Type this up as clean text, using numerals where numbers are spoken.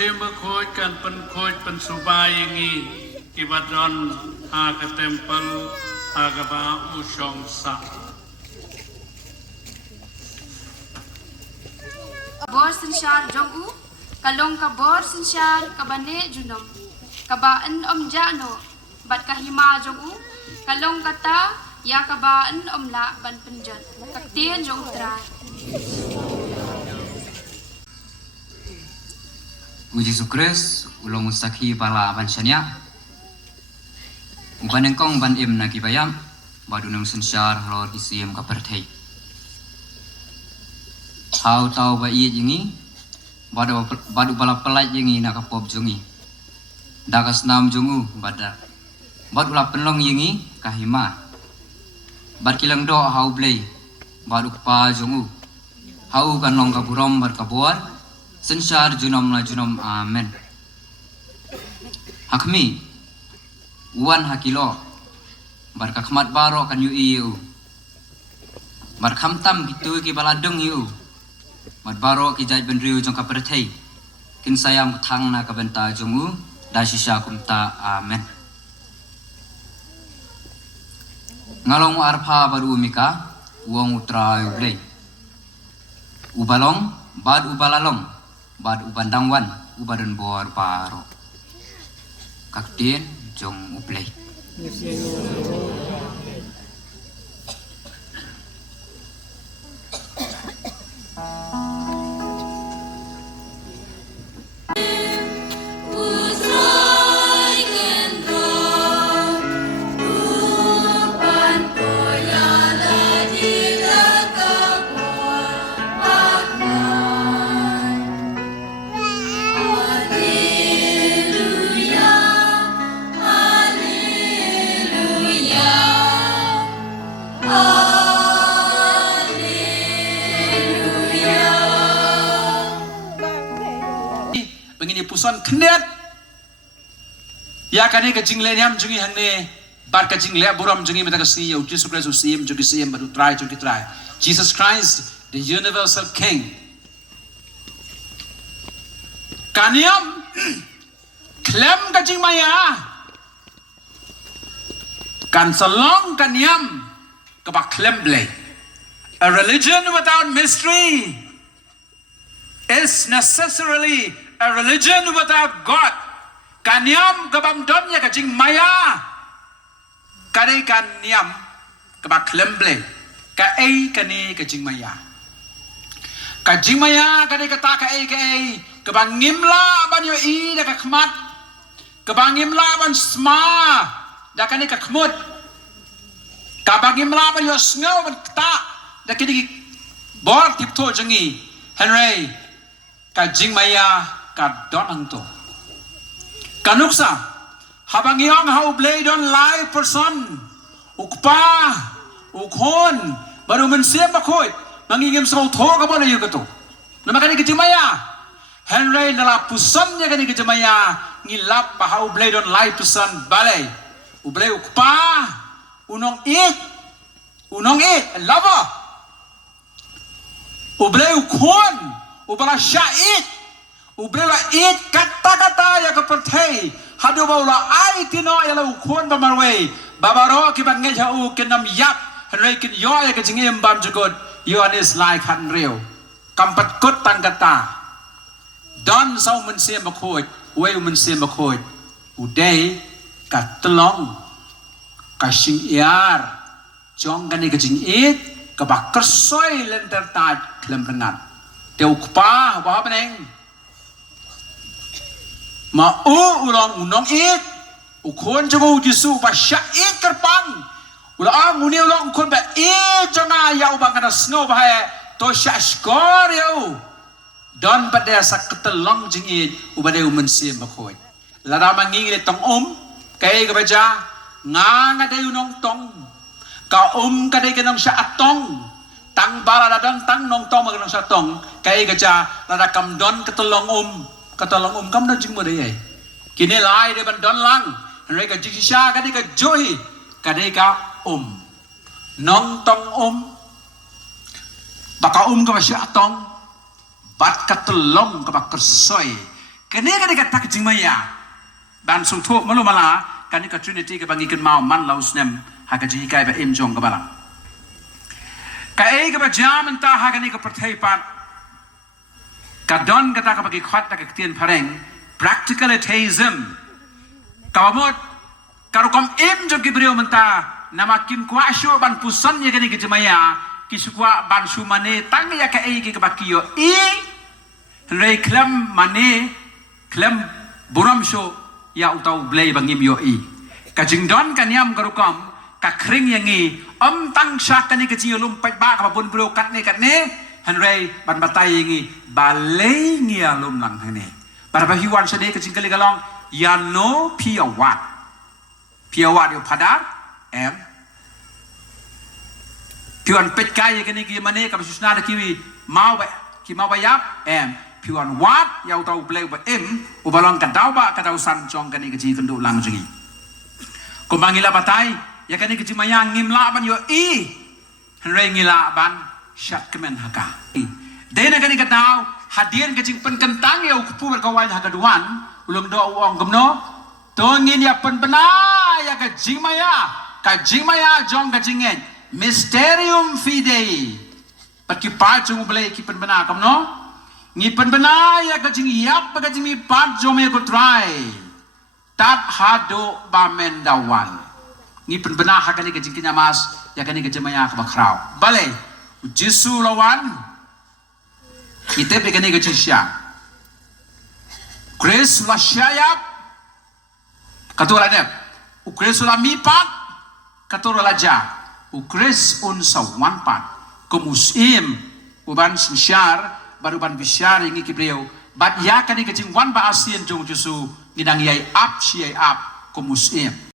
Sema khoj kan pen subay ngi kibadron aga tempel aga ba usong sa bor sensyar jongu kalong ka bor sensyar kabane junom kabaan jano bat kahima jongu kalong kata ya kabaan la ban penjon kaktien jong trai Yesus Kristus ulong usaki pala bansyanya ubanengkong ban im na kibayam badunang sensyar lor isiem kapertei hau tau ba i jingi badu bala pelai jingi na kapop jungi dagas nam jungu bada badu la penlong jingi kahima bad kilang do hau blei badu pa jungu hau kanong kaburom bar kabuar sensyar junom la junom amen hakmi uan hakilo bar kakmat baro kan yu iu bar khamtam gitu ki baladeng yu bar baro ki jai benriu jong kaperthei kin sayam thang na ka benta jongu da shisha kumta amen ngalong arpha baru mika uang utra ublei ubalong bad ubalalong bad ubandangwan ubadan bor paro kaktien jong uplay puson knet ya kane ka jingle nyam jungi hangne bar ka jingle buram jungi meta ka si yo Jesus Christ usim jungi sim badu try Jesus Christ the universal king kaniam klem ka jing maya kan salong kaniam ka ba klem blay a religion without mystery is necessarily a religion without God. Kanyam kabam domnya kajing maya. Kadai kanyam kabak lemble. Kaei kani kajing maya. Kajing maya kadai kata kaei kabang ngimla ban yo I da kakmat. Kabang ngimla ban sma da kani kakmut. Kabang ngimla ban yo sngaw ban kta da kini bor tipto jengi. Henry kajing maya kadonang to kanuksa habang iyong haublay don live person ukpa ukhon baru mensiem bakoy mangingim sa utho ka ba na yung gato na makani kajimaya Henry nala pusan niya kani kajimaya ngilap pa haublay don live person balay ublay ukpa unong it lava ublay ukhon ubala syait ublela it kata-kata ya keperthei hadu baula ai tino ya lau khon bamarwe babaro ki bangel jau kenam yap henry kin yo ya ke jingem bam jugot Yohanes like han real kampat kot tan kata don sau men sim bakhoi we men sim bakhoi udai ka tlong ka sing yar jong kan ke jing it ka bakersoi lenter ta klem renat teu kpa ba beneng ma ulong unong it ukon jago jisu ba syait kerpang Ula nguni ulong kun ba jonga yau bang kana snow ba to shashkor yau don pada sak ketelong jingit ubade umensim bakoi lara mangi le tong kai ka baja nga dai unong tong ka ka dai kanong sya atong tang bara dadang tang nong tong ma kanong sya tong kai ka ja lara kam don ketelong kam don jing mo dai kini lai de ban don lang re ka jisha ka dai ka joy ka dai ka nong tong baka ka ba sya atong bat katulong ka kersoy kene ka tak jingmaya ban sung tho malu mala kani ka trinity ka bangikan mau man laus nem ha ka ji kai ba im jong ka bala ka ka ba jam enta ha kani ka perthai pat ka don ka ta ka bagi khat ta ka tien phareng practical atheism ka mot karukom im jong ki brio menta nama kim kwa sho ban pusan ye kani ka jingmaya kisukwa ban sumane tang ya ka ki ka bakiyo Rei klem mane klem buram sho ya utau blay bangim yo ka jingdon kaniam karukam ka kring yangi tang syak kani kecil lumpat ba ka pun bro kat ne hanrei ban batai yangi balai ngi alum lang hane para hiwan sede kecil kali galong ya no piawat yo padar piwan pet kai kani ki mane ka susna da kiwi mau ba yap piwan wat yau tau play ba ubalong ka dau san chong kani keci kendu lang jungi ko mangila batai ya kani keci mayang ngimla ban yo hanrei ngila ban syak kemen haka dena kani ka dau hadian keci penkentang yau kupu berkawan haka duan ulum do uang gemno tongin ya penbena ya ka jingmaya jong ka jingen mysterium fidei pati pajung blay ki penbena kamno ngi penbena ya kajing yap kajing mi pat jome ko try tat hado ba mendawan ngi penbena hakani kajing kinyamas ya kani kajing maya ka bakrau bale jisu lawan kita begini kajing sya Chris la syayap katura dep Chris la mi pat katura la ja Chris un sawan pat kumusim uban syar baru ban bisyar ingi kibriyo bat ya kani kecing wan ba asien jong jusu nidang yai up komusim